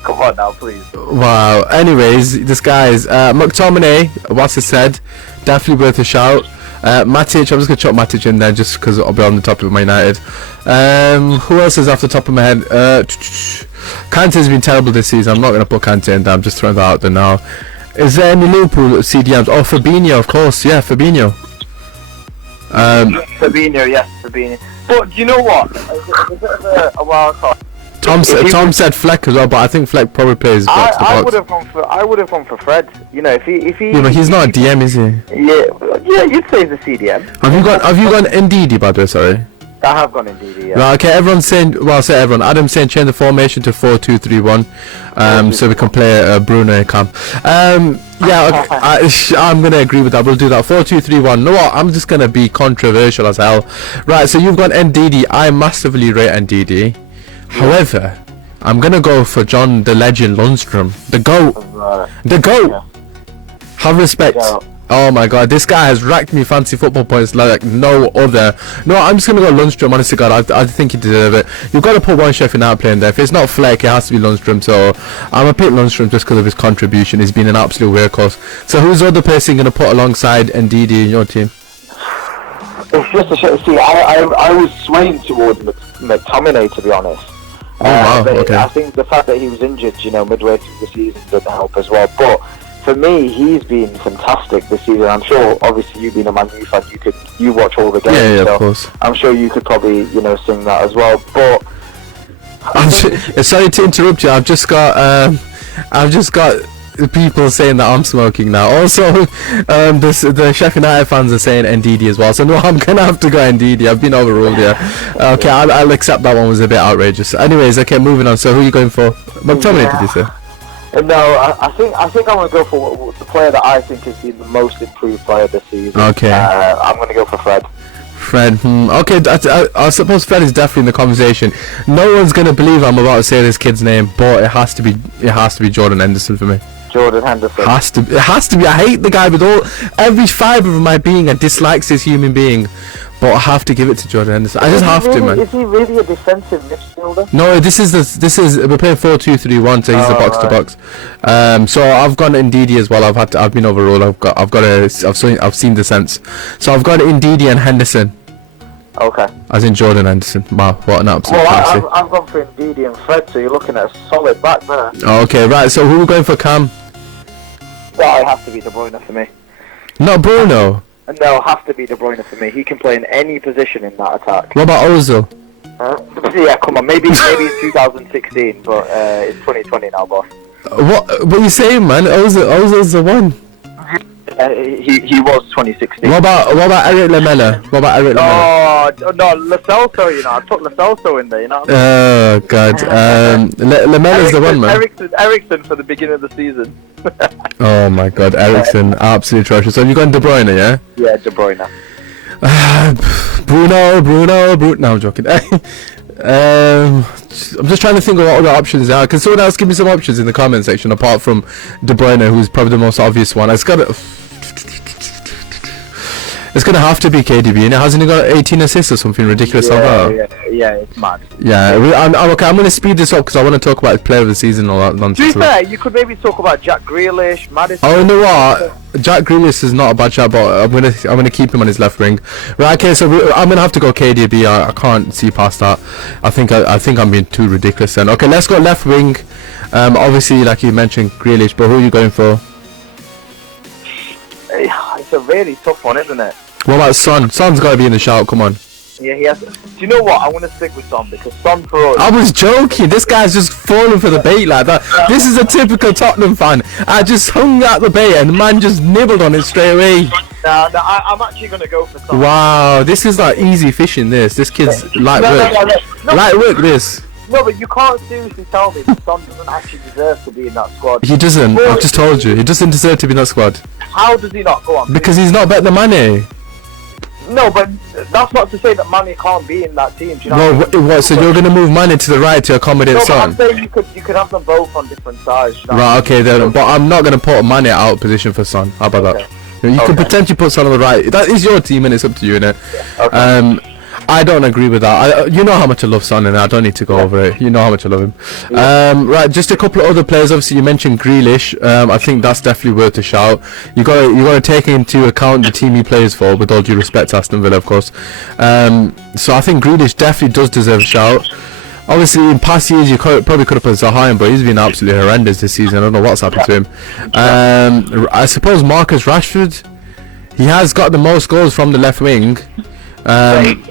Come on now, please. Wow. Anyways, this guy's McTominay, what's he said? Definitely worth a shout. Matic, I'm just gonna chop Matic in there just because I'll be on the topic of Man United. Who else is off the top of my head? Kante's been terrible this season. I'm not gonna put Kante in there. I'm just throwing that out there now. Is there any Liverpool CDMs? Oh, Fabinho, of course. Yeah, Fabinho. Fabinho, yes, Fabinho. But do you know what? It's a bit of a wild card. Tom said Fleck as well, but I think Fleck probably plays box to box. I would have gone for Fred. You know, if he. Yeah, but he's not a DM, is he? Yeah, you'd say he's a CDM. Have you gone Ndidi, by the way? Sorry. I have gone Ndidi. Yeah. Right, okay, everyone's saying. Well, I'll say everyone. Adam's saying change the formation to 4-2-3-1, so we can play Bruno and Cam. Yeah, okay, I'm gonna agree with that. We'll do that 4-2-3-1. No, what? I'm just gonna be controversial as hell. Right, so you've got Ndidi. I massively rate Ndidi. However, I'm gonna go for John the Legend Lundstrom, the GOAT. The GOAT. Yeah. Have respect. Yeah. Oh my god, this guy has racked me fancy football points like no other. No, I'm just gonna go Lundstrom. Honestly, God, I think he deserves it. You've got to put one Sheffield United player in there. If it's not Fleck, it has to be Lundstrom. So I'm gonna pick Lundstrom just because of his contribution. He's been an absolute workhorse. So who's the other person you're gonna put alongside Ndidi in your team? It's just a shit. See, I was swaying towards McTominay, to be honest. Oh wow, okay. I think the fact that he was injured, you know, midway through the season didn't help as well. But for me, he's been fantastic this season. I'm sure, obviously, you being a Man U fan, you watch all the games. Yeah, so of course. I'm sure you could probably, sing that as well. But Sorry to interrupt you. I've just got people saying that I'm smoking now. Also, the Sheffield United fans are saying Ndidi as well. So no, I'm gonna have to go Ndidi. I've been overruled here. Okay, I'll accept that one was a bit outrageous. Anyways, okay, moving on. So who are you going for? McTominay, did you say? No, I think I'm going to go for the player that I think has been the most improved player this season. Okay. I'm going to go for Fred. Fred. Okay, I suppose Fred is definitely in the conversation. No one's gonna believe I'm about to say this kid's name, but it has to be Jordan Henderson for me. Jordan Henderson. It has to be. I hate the guy with every fibre of my being. I dislike this human being, but I have to give it to Jordan Henderson. I just have to, man. Is he really a defensive midfielder? No, this is we're playing 4-2-3-1, so he's a box to box. So I've gone Ndidi as well. I've been overruled. I've seen the sense. So I've got Ndidi and Henderson. Okay. As in Jordan Henderson. Wow, what an absolute fantasy. I've gone for Ndidi and Fred, so you're looking at a solid back there. Okay, right. So who are we going for, Cam? Well, it has to be De Bruyne for me. Not Bruno. No, it has to be De Bruyne for me. He can play in any position in that attack. What about Ozil? Yeah, come on. Maybe it's 2016, but it's 2020 now, boss. What are you saying, man? Ozil's the one. He was 2016. What about Eric Lamela? Oh no, Lo Celso. I put Lo Celso in there. Oh God. Lamela's the one, man. Eriksen for the beginning of the season. Oh my God, Eriksen, absolutely atrocious. So have you gone De Bruyne, yeah? Yeah, De Bruyne. Bruno. No, I'm joking. I'm just trying to think of what other options there are. Can someone else give me some options in the comment section apart from De Bruyne, who's probably the most obvious one? It's gonna have to be KDB, and hasn't he got 18 assists or something ridiculous like that? Yeah, it's mad. Yeah, I'm gonna speed this up because I want to talk about player of the season and all that nonsense. To be fair, you could maybe talk about Jack Grealish, Maddison. Oh, you know what? Jack Grealish is not a bad shot, but I'm gonna keep him on his left wing. Right, okay, so I'm gonna have to go KDB. I can't see past that. I think I'm being too ridiculous then. Okay, let's go left wing. Obviously, like you mentioned, Grealish, but who are you going for? It's a really tough one, isn't it? What about Son? Son's got to be in the shout. Come on. Yeah, he has. Do you know what? I want to stick with Son because Son for us. I was joking. This guy's just falling for the bait like that. This is a typical Tottenham fan. I just hung out the bait and the man just nibbled on it straight away. No, I'm actually going to go for Son. Wow, this is like easy fishing. This kid's light work. Light work. This. No, but you can't seriously tell me that Son doesn't actually deserve to be in that squad. He doesn't. I've just told you. He doesn't deserve to be in that squad. How does he not? Go on. Because he's not better than Mane. No, but that's not to say that Mane can't be in that team. Do you know what? So you're going to move Mane to the right to accommodate Son? I'm saying you could have them both on different sides. Right, okay, then. But I'm not going to put Mane out position for Son. How about that? You could potentially put Son on the right. That is your team and it's up to you, innit? Yeah. Okay. I don't agree with that. You know how much I love Son, and I don't need to go over it. You know how much I love him. Yeah. Right, just a couple of other players. Obviously, you mentioned Grealish. I think that's definitely worth a shout. You got to take into account the team he plays for, with all due respect to Aston Villa, of course. So I think Grealish definitely does deserve a shout. Obviously, in past years, you probably could have put Zaha in, but he's been absolutely horrendous this season. I don't know what's happened to him. I suppose Marcus Rashford. He has got the most goals from the left wing.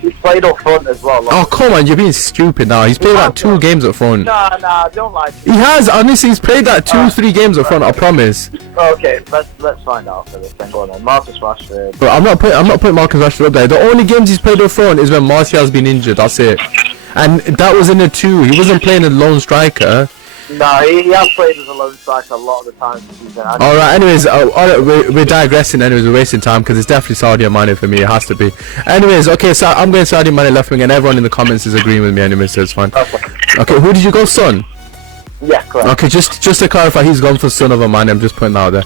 He's played up front as well. Oh, come on, you're being stupid now. He's played like 2 games up front. Nah, don't lie to me. He has, honestly, he's played like 2-3 games up front, I promise. Okay, let's find out for this then. Go on then. Marcus Rashford. But I'm not putting Marcus Rashford up there. The only games he's played up front is when Martial's been injured, that's it. And that was in the 2. He wasn't playing a lone striker. No, he has played as a lone striker a lot of the time this season. Alright, anyways, we're digressing anyways, we're wasting time because it's definitely Sadio Mane for me, it has to be. Anyways, okay, so I'm going Sadio Mane left wing and everyone in the comments is agreeing with me anyways, so it's fine. Okay, who did you go, Son? Yeah, correct. Okay, just to clarify, he's gone for Son over Mane, I'm just putting that out there.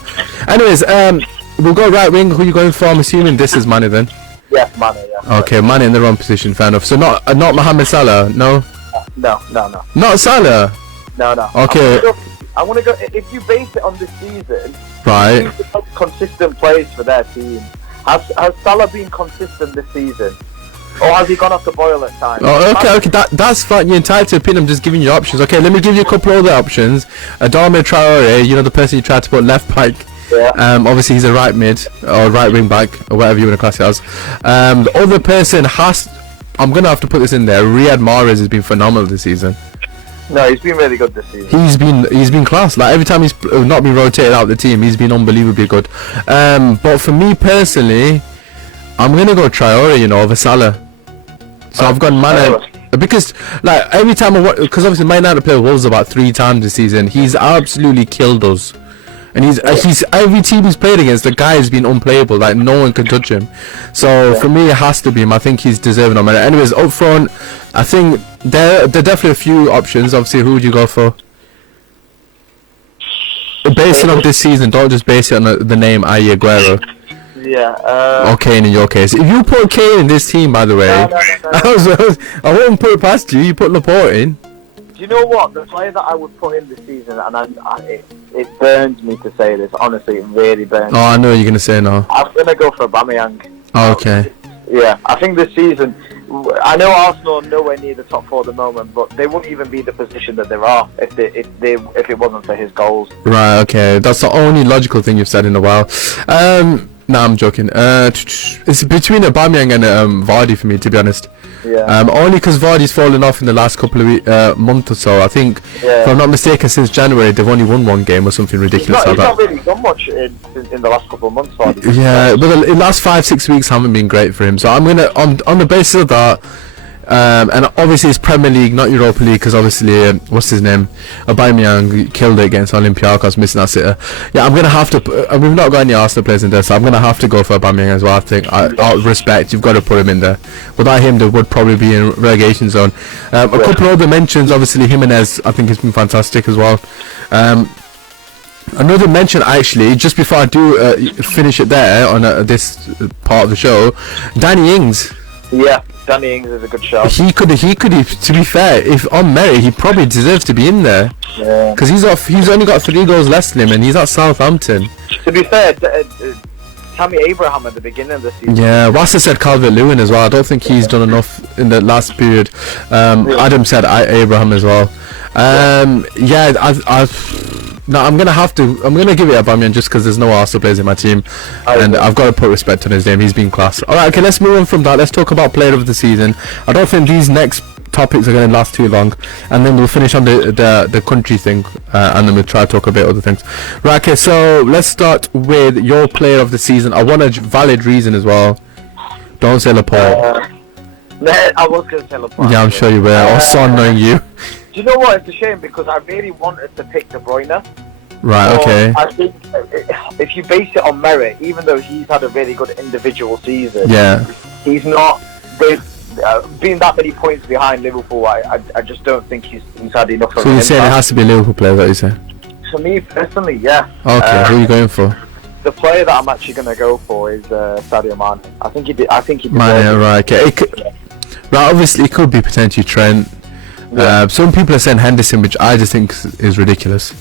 Anyways, we'll go right wing, who are you going for? I'm assuming this is Mane then? Yeah, Mane, yeah. Okay, Mane in the wrong position, fair enough. So not Mohamed Salah, no? No. Not Salah? No. Okay. I want to go. If you base it on this season, right? Who's the most consistent plays for their team? Has Salah been consistent this season, or has he gone off the boil at times? Oh, okay. That's fine. You're entitled to opinion. I'm just giving you options. Okay, let me give you a couple of other options. Adama Traore, you know the person you tried to put left back. Yeah. Obviously he's a right mid or right wing back or whatever you want to class it as. The other person I'm gonna have to put this in there. Riyad Mahrez has been phenomenal this season. No, he's been really good this season. He's been class. Like every time he's not been rotated out of the team, he's been unbelievably good. But for me personally, I'm gonna go Traore, over Salah. So I've gone Mane because like every time because obviously Man United played Wolves about 3 times this season. He's absolutely killed us, and he's every team he's played against, the guy has been unplayable. Like no one can touch him. So for me, it has to be him. I think he's deserving of it. Anyways, up front, I think there are definitely a few options. Obviously, who would you go for? Based on this season, don't just base it on the name Aye Aguero. Yeah. Or Kane in your case. If you put Kane in this team, by the way, No. I wouldn't put it past you. You put Laporte in. Do you know what? The player that I would put in this season, and it burns me to say this, honestly, it really burns. Oh, I know you're gonna say no. I'm going to go for Aubameyang. Oh, okay. Yeah, I think this season, I know Arsenal are nowhere near the top 4 at the moment, but they wouldn't even be in the position that they are if it wasn't for his goals. Right, okay. That's the only logical thing you've said in a while. Nah, I'm joking. It's between Aubameyang and Vardy for me, to be honest. Yeah. Only because Vardy's fallen off in the last couple of month or so. I think, if I'm not mistaken, since January they've only won 1 game or something ridiculous He's like not that. really done much in the last couple of months. Vardy. Yeah, but the last 5-6 weeks haven't been great for him. So I'm gonna on the basis of that. And obviously it's Premier League, not Europa League, because obviously what's his name, Aubameyang killed it against Olympiacos, missing that sitter. Yeah, I'm gonna have to. We've not got any Arsenal players in there, so I'm gonna have to go for Aubameyang as well. I think, out of respect, you've got to put him in there. Without him, they would probably be in relegation zone. A couple of other mentions, obviously Jimenez, I think has been fantastic as well. Another mention, actually, just before I do finish it there on this part of the show, Danny Ings. Yeah, Danny Ings is a good shout. He could. To be fair, if on merit, he probably deserves to be in there. Yeah. Because he's only got 3 goals less than him, and he's at Southampton. To be fair, Tammy Abraham at the beginning of the season. Yeah, Wassa said Calvert-Lewin as well. I don't think he's done enough in the last period. Adam said Abraham as well. No, I'm gonna give it Aubameyang just because there's no Arsenal players in my team, and I've got to put respect on his name. He's been class. All right, okay, let's move on from that. Let's talk about player of the season. I don't think these next topics are going to last too long, and then we'll finish on the country thing, and then we'll try to talk about other things. Right, okay, so let's start with your player of the season. I want a valid reason as well. Don't say Laporte. No, I was going to say Laporte. Yeah, I'm sure you will. Or Son, knowing you. Do you know what? It's a shame because I really wanted to pick De Bruyne. Right, okay. I think if you base it on merit, even though he's had a really good individual season, Yeah. he's not. Being that many points behind Liverpool, I just don't think he's had enough. So you're saying it has to be a Liverpool player, that you say? For me personally, yeah. Okay, who are you going for? The player that I'm actually going to go for is Sadio Mane. I think he did. Mane, right, okay. Right, obviously it could be potentially Trent. Yeah. Some people are saying Henderson, which I just think is ridiculous.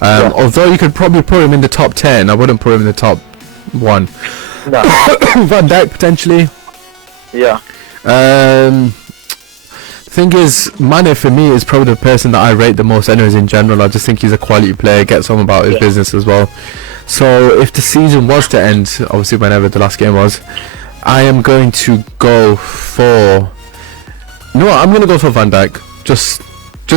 Although you could probably put him in the top 10, I wouldn't put him in the top 1. No. Van Dijk potentially. Yeah. Thing is, Mane for me is probably the person that I rate the most anyways in general. I just think he's a quality player, gets on about his business as well. So if the season was to end, obviously whenever the last game was, I am going to go for... No, I'm going to go for Van Dijk. Just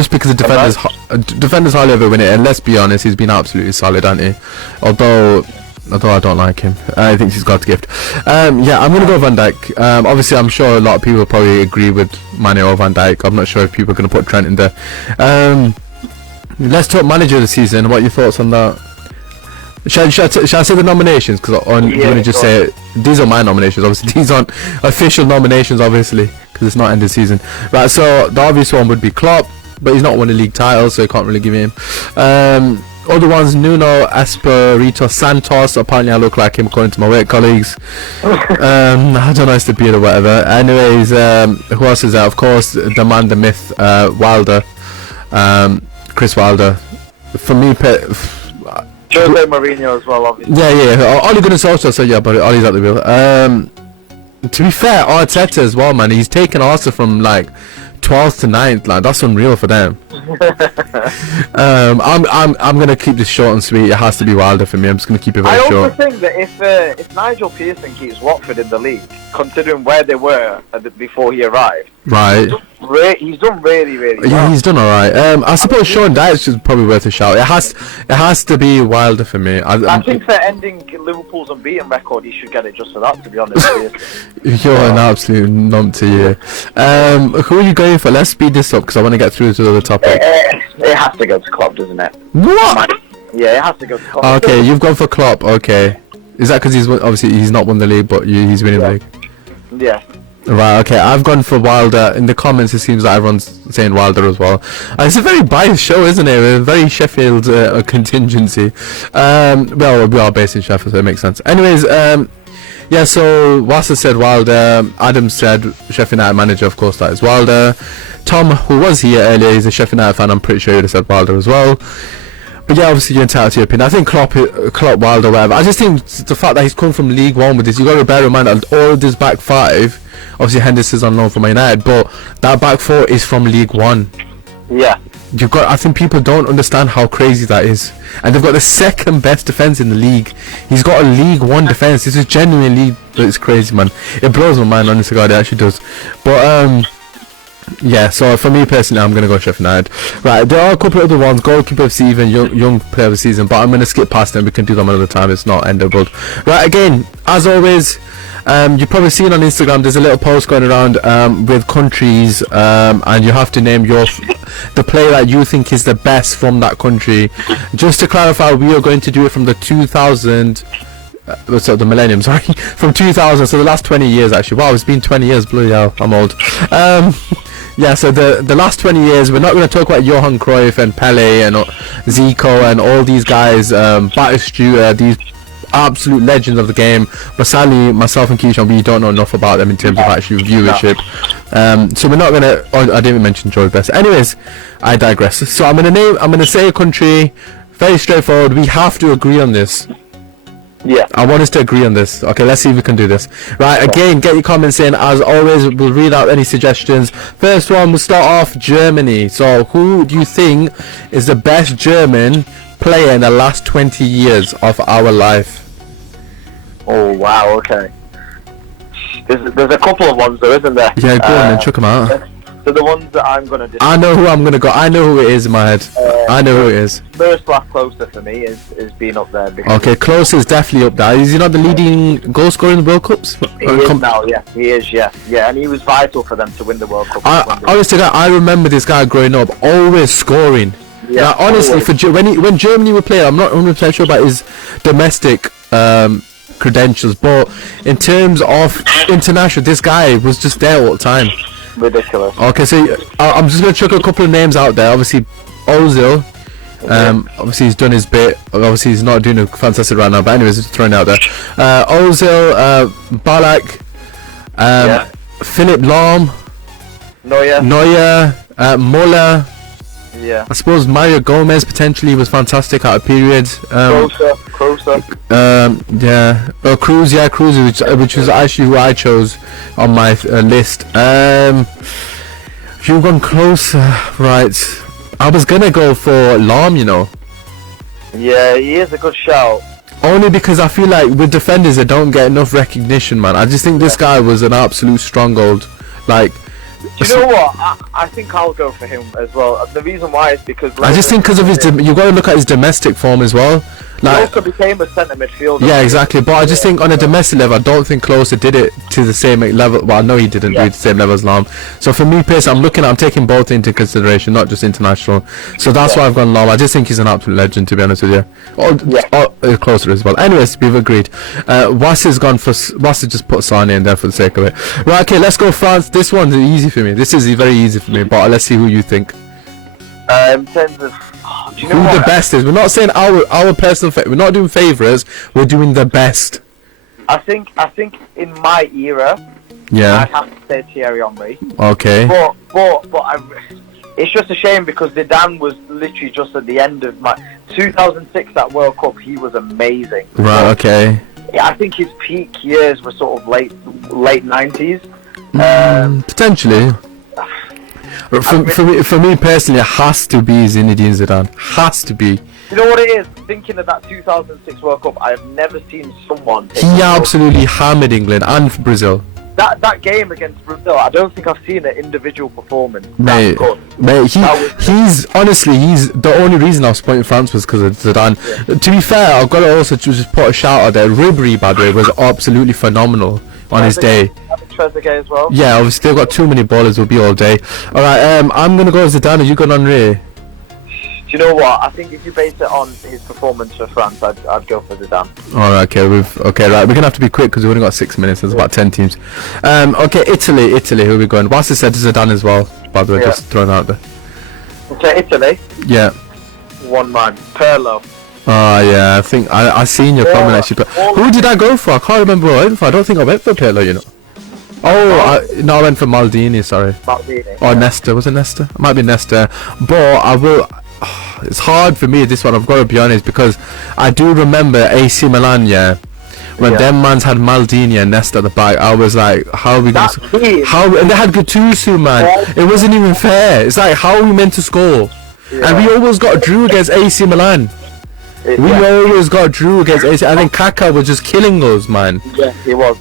because the defenders hardly ever win it, and let's be honest, he's been absolutely solid, hasn't he? Although I don't like him, I think he's God's gift. Yeah, I'm gonna go Van Dijk. Obviously, I'm sure a lot of people probably agree with Mane or Van Dijk. I'm not sure if people are gonna put Trent in there. Let's talk manager of the season. What are your thoughts on that? Shall I say the nominations? Because I'm going to just say it. These are my nominations, obviously. These aren't official nominations, obviously, because it's not end of season. Right, so the obvious one would be Klopp, but he's not won a league title, so you can't really give him. Other ones, Nuno Espirito Santos. Apparently I look like him according to my work colleagues. I don't know, it's the beard or whatever. Anyways, who else is there? Of course, the man, the myth, Wilder. Chris Wilder. For me, Jose Mourinho as well, obviously. Yeah. Ole Gunnar Solskjaer, so yeah, but Ole's out the wheel. To be fair, Arteta as well, man. He's taken Arsenal from like 12th to 9th. Like that's unreal for them. I'm gonna keep this short and sweet. It has to be Wilder for me. I'm just gonna keep it very I short. also think that if Nigel Pearson keeps Watford in the league, considering where they were before he arrived, Right. he's done really, really Yeah, well. he's done alright. I suppose Sean Dyche is probably worth a shout. It has to be Wilder for me. I think for ending Liverpool's unbeaten record, he should get it just for that, to be honest with you. You're an absolute numpty, you. Who are you going for? Let's speed this up because I want to get through to the other topic. It has to go to Klopp, doesn't it? What? Yeah, it has to go to Klopp. Okay, you've gone for Klopp. Okay, is that because he's not won the league, but he's winning the league? Yeah. Right. Okay, I've gone for Wilder. In the comments, it seems like everyone's saying Wilder as well. It's a very biased show, isn't it? A very Sheffield contingency. Well, we are based in Sheffield, so it makes sense. Anyways, yeah. So Wassa said Wilder. Adam said Sheffield United manager. Of course, that is Wilder. Tom, who was here earlier, he's a Sheffield United fan. I'm pretty sure he would have said Wilder as well. But yeah, obviously you're entitled to your opinion. I think Klopp, Wilder, whatever. I just think the fact that he's come from League One with this, you got to bear in mind that all of this back five, obviously Henderson's on loan from Man United, but that back four is from League One. Yeah. I think people don't understand how crazy that is. And they've got the second best defence in the league. He's got a League One defence. This is genuinely, it's crazy, man. It blows my mind, honestly, God, it actually does. But yeah, so for me personally, I'm going to go Sheffield United. Right, there are a couple of other ones, goalkeeper of the season, young player of the season, but I'm going to skip past them. We can do them another time. It's not end of the world. Right, again, as always, you've probably seen on Instagram, there's a little post going around with countries, and you have to name the player that you think is the best from that country. Just to clarify, we are going to do it from the 2000... so the millennium, sorry, from 2000, so the last 20 years actually. Wow, it's been 20 years, bloody hell, I'm old. Yeah, so the last 20 years, we're not going to talk about Johan Cruyff and Pele and Zico and all these guys, Batistuta, these absolute legends of the game. But sadly, myself and Keishan, we don't know enough about them in terms of actual viewership. So we're not going to, I didn't even mention Joey Best. Anyways, I digress. So I'm going to say a country, very straightforward, we have to agree on this. Yeah. I want us to agree on this. Okay, let's see if we can do this. Right, again, get your comments in. As always, we'll read out any suggestions. First one, we'll start off Germany. So, who do you think is the best German player in the last 20 years of our life? Oh, wow, okay. There's a couple of ones, though, isn't there? Yeah, go on and chuck them out. So the ones that I'm going to... I know who I'm going to go. I know who it is in my head. I know who it is. Miroslav Klose for me is being up there. Okay, Klose is definitely up there. Is he not the leading goal scorer in the World Cups? He is now, yeah. He is, yeah. Yeah, and he was vital for them to win the World Cup. Honestly, I remember this guy growing up, always scoring. Yeah, like, honestly, when Germany were playing, I'm not 100% sure about his domestic credentials, but in terms of international, this guy was just there all the time. Ridiculous. Okay, so I'm just going to chuck a couple of names out there. Obviously, Ozil. Obviously, he's done his bit. Obviously, he's not doing a fantastic right now, but anyways, just throwing it out there. Ozil, Ballack, Philip Lahm, Neuer, Muller. Yeah. I suppose Mario Gomez potentially was fantastic at a period. Kroos. Yeah. Kroos, which was actually who I chose on my list. You've gone close, right? I was gonna go for Lahm, you know. Yeah, he is a good shout. Only because I feel like with defenders they don't get enough recognition, man. I just think this guy was an absolute stronghold. Like, do you know what? I think I'll go for him as well. The reason why is because... I just think because of his... You've got to look at his domestic form as well. Like, he also became a centre midfielder. Yeah, exactly. But I just think on a domestic level, I don't think Klose did it to the same level. Well, I know he didn't do it to the same level as Lahm. So for me personally, I'm taking both into consideration, not just international. So that's why I've gone Lahm. I just think he's an absolute legend, to be honest with you. Or closer as well. Anyways, we've agreed. Wassa's just put Sane in there for the sake of it. Right, okay, let's go France. This one's easy for me. This is very easy for me, but let's see who you think. In terms of... do you know who the best is? We're not saying our personal we're not doing favourites, we're doing the best. I think in my era, I'd have to say Thierry Henry. Okay. But it's just a shame because Zidane was literally just at the end of my 2006 that World Cup. He was amazing. Right. Okay. I think his peak years were sort of late 90s. Potentially. For me personally, it has to be Zinedine Zidane. Has to be. You know what it is? Thinking of that 2006 World Cup, I have never seen someone. He absolutely hammered England and Brazil. That game against Brazil, I don't think I've seen an individual performance. Mate, he's honestly, he's the only reason I was supporting France was because of Zidane. Yeah. To be fair, I've got to also just put a shout out there. Ribéry, by the way, was absolutely phenomenal on his day. Trezeguet as well. Yeah, obviously they've got too many ballers. Will be all day. All right, I'm gonna go Zidane. Are you going Henry? Do you know what? I think if you base it on his performance for France, I'd go for Zidane. Alright, okay, right. We're gonna have to be quick because we've only got 6 minutes. There's about 10 teams. Okay, Italy. Who are we going? Wassa said Zidane as well. By the way, just throwing out there. Okay, Italy. Yeah. One man, Pirlo. Oh yeah, I think I seen your comment actually. But who did I go for? I can't remember who I went for. I don't think I went for Pirlo. You know. I went for Maldini. Sorry. Maldini. Or Nesta. Was it Nesta? It might be Nesta. But I will. It's hard for me this one, I've got to be honest, because I do remember AC Milan, when them mans had Maldini and Nesta at the back. I was like, how are we going to... And they had Gattuso, man. It wasn't even fair. It's like, how are we meant to score? And we almost got drew against AC Milan. Always got drew against AC. I think Kaká was just killing us, man. Yeah, he was.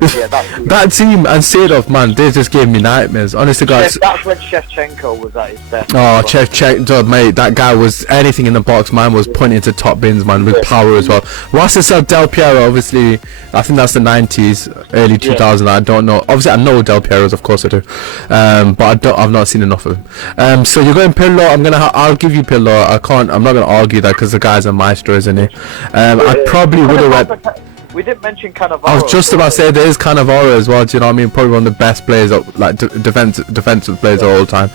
That team and Seedorf, man, they just gave me nightmares. Honestly, guys. That's when Shevchenko was at his best. Oh, Shevchenko, mate, that guy was anything in the box. Man was pointing to top bins, man, with power as well. Wassa said Del Piero, obviously. I think that's the 90s, early 2000s. I don't know. Obviously, I know Del Piero's, of course I do. But I've not seen enough of him. So you're going Pirlo. I'll give you Pirlo. I'm not gonna argue that because the guy's a maestro, isn't he? I probably would have went. We didn't mention Cannavaro. I was just about to say there is Cannavaro as well. Do you know what I mean? Probably one of the best players, like defensive players of all time.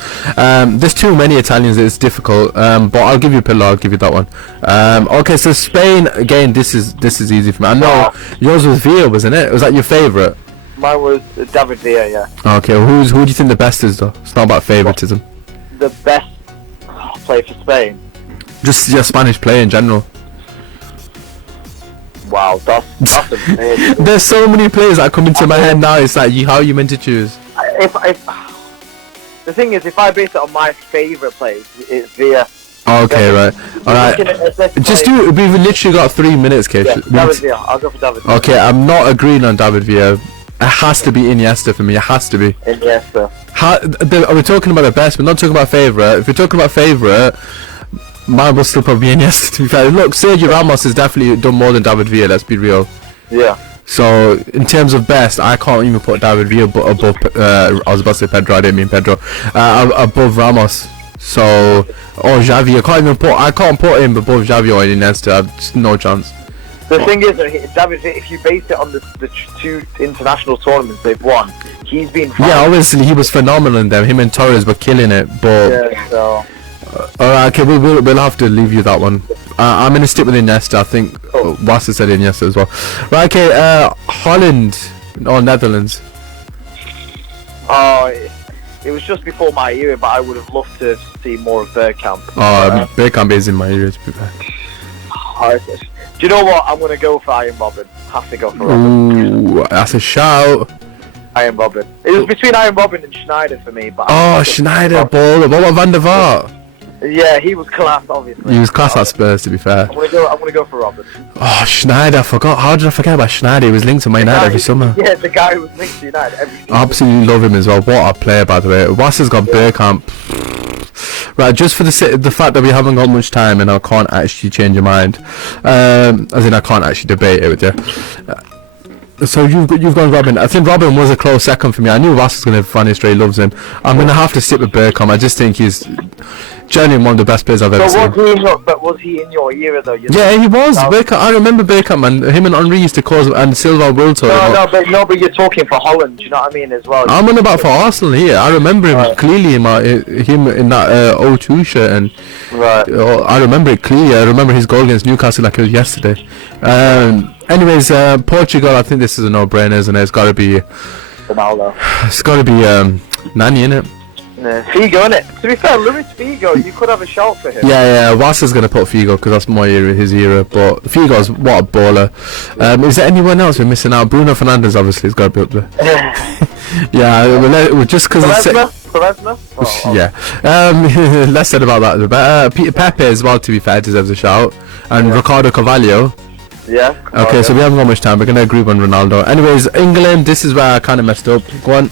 There's too many Italians. It's difficult. But I'll give you Pirlo. I'll give you that one. Okay, so Spain again. This is easy for me. I know yours was Villa, wasn't it? Was that your favourite? Mine was David Villa. Yeah. Okay. Who do you think the best is though? It's not about favouritism. The best player for Spain. Just your Spanish player in general. Wow, that's amazing. There's so many players that come into my head now. It's like, how are you meant to choose? The thing is, if I base it on my favourite players, it's Villa. Okay, right. Alright. Just do it. We've literally got 3 minutes, Kev. Yeah, David Villa. I'll go for David Villa. Okay, I'm not agreeing on David Villa. It has to be Iniesta for me. It has to be. Iniesta. Are we talking about the best? We're not talking about favourite. If we're talking about favourite, mine will still probably be Iniesta, to be fair. Look, Sergio Ramos has definitely done more than David Villa, let's be real. Yeah. So, in terms of best, I can't even put David Villa above, I was about to say Pedro, I didn't mean Pedro, above Ramos. So, or Xavi, I can't put him above Xavi or Iniesta, just no chance. The thing is, David, if you base it on the 2 international tournaments they've won, he's been fine. Yeah, obviously he was phenomenal in them, him and Torres were killing it, but... Yeah, so... Alright, okay, we'll have to leave you that one. I'm gonna stick with Iniesta. I think Wassa said Iniesta as well. Right, okay. Holland or Netherlands? Oh, it was just before my era, but I would have loved to see more of Bergkamp. Bergkamp is in my era, to be fair. Do you know what? I'm gonna go for Iron Robben. Have to go for Robben. Ooh, that's a shout. Iron Robben. It was between Iron Robben and Schneider for me, but Schneider, baller. What about Van der Vaart? Yeah, he was class, obviously. He was class at Spurs, to be fair. I'm gonna go for Robben. Oh, Schneider, I forgot. How did I forget about Schneider? He was linked to Man United every summer. Yeah, the guy who was linked to United every summer. I absolutely love him as well. What a player, by the way. Wassa's got Bergkamp. Right, just for the fact that we haven't got much time and I can't actually change your mind. As in, I can't actually debate it with you. So you've gone Robben. I think Robben was a close second for me. I knew Ross was going to finish straight. He loves him. I'm going to have to stick with Bergkamp. I just think he's genuinely one of the best players I've ever seen. But was he in your era though? Yeah, he was. Bergkamp, I remember Bergkamp, man. Him and Henry used to cause, and Silva World Tour. But you're talking for Holland. Do you know what I mean as well? I'm on about for Arsenal here. I remember him clearly him in that O2 shirt, and I remember it clearly. I remember his goal against Newcastle like it was yesterday. Anyways, Portugal. I think this is a no-brainer, isn't it? It's got to be Ronaldo. It's got to be Nani, innit? Figo, innit? To be fair, Luis Figo, you could have a shout for him. Yeah, Wasser's going to put Figo because that's my era, his era. But Figo's what a baller. Is there anyone else we're missing out? Bruno Fernandes obviously has got to be up there. Yeah, well, just because Quaresma? Oh. Yeah. Less said about that. But Pepe as well, to be fair, deserves a shout. And Ricardo Carvalho. Yeah. Okay, so we haven't got much time. We're going to agree on Ronaldo. Anyways, England, this is where I kind of messed up. Go on.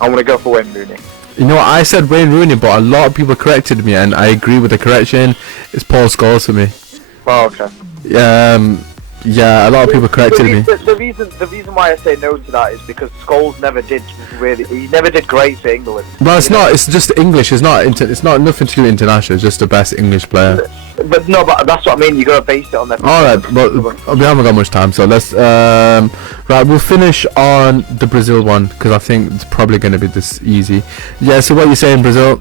I'm going to go for Wayne Rooney. You know what, I said Wayne Rooney, but a lot of people corrected me, and I agree with the correction. It's Paul Scholes for me. Oh, okay. Yeah, a lot of people corrected me. The reason why I say no to that is because Scholes never did great for England. Well, it's not. It's just English. It's not. It's not nothing to do with international. It's just the best English player. But that's what I mean. You got to base it on that. All right, but we haven't got much time, so let's. Right, we'll finish on the Brazil one because I think it's probably going to be this easy. Yeah. So what are you saying, Brazil?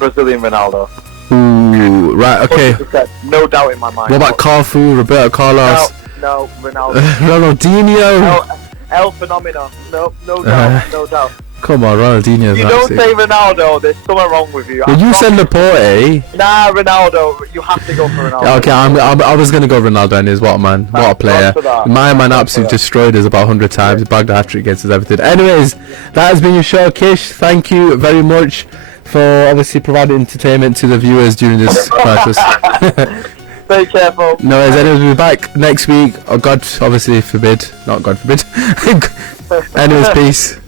Brazilian Ronaldo. Ooh, right. Okay. 100%, no doubt in my mind. What about Cafu, Roberto Carlos? No, Ronaldo. Ronaldinho. El Fenomeno. No doubt. No doubt. Come on, Ronaldinho. You don't say Ronaldo, there's something wrong with you. Well, you said Laporte. Nah, Ronaldo. You have to go for Ronaldo. Okay, I was gonna go Ronaldo, and is what a man, what a player. My man absolutely destroyed us about 100 times. Bagged a hat-trick against us, everything. Anyways, that has been your show, Kish. Thank you very much for obviously providing entertainment to the viewers during this crisis. Stay careful. No worries, anyways, we'll be back next week. Oh God, obviously forbid, not God forbid. Anyways, peace.